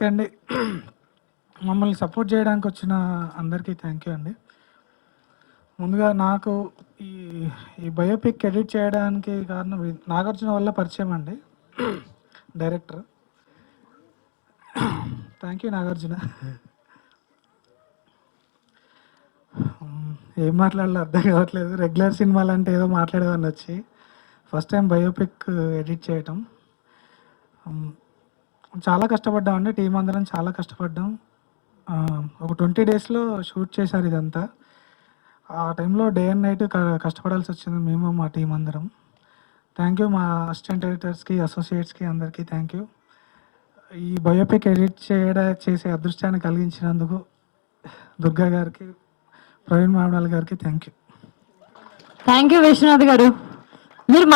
Thank you అండి. మమ్మల్ని support చేయడానికి వచ్చిన అందరికీ థ్యాంక్ యూ అండి. ముందుగా నాకు ఈ ఈ బయోపిక్ ఎడిట్ చేయడానికి కారణం నాగార్జున వల్ల పరిచయం అండి, డైరెక్టర్. Thank you Nagarjuna. ఏం మాట్లాడాలో అర్థం కావట్లేదు. రెగ్యులర్ సినిమాలు అంటే ఏదో మాట్లాడేవాడిని, వచ్చి ఫస్ట్ టైం బయోపిక్ ఎడిట్ చేయటం. చాలా కష్టపడ్డామండి, టీం అందరం చాలా కష్టపడ్డాం. ఒక 20 డేస్లో షూట్ చేశారు ఇదంతా. ఆ టైంలో డే అండ్ నైట్ కష్టపడాల్సి వచ్చింది మేము, మా టీం అందరం. థ్యాంక్ యూ మా అసిస్టెంట్ ఎడిటర్స్కి, అసోసియేట్స్కి అందరికీ థ్యాంక్ యూ. ఈ బయోపిక్ ఎడిట్ చేసే అదృష్టాన్ని కలిగించినందుకు దుర్గా గారికి, ప్రవీణ్ మామిడాల్ గారికి thank you. Thank you Vishwanath గారు. మీరు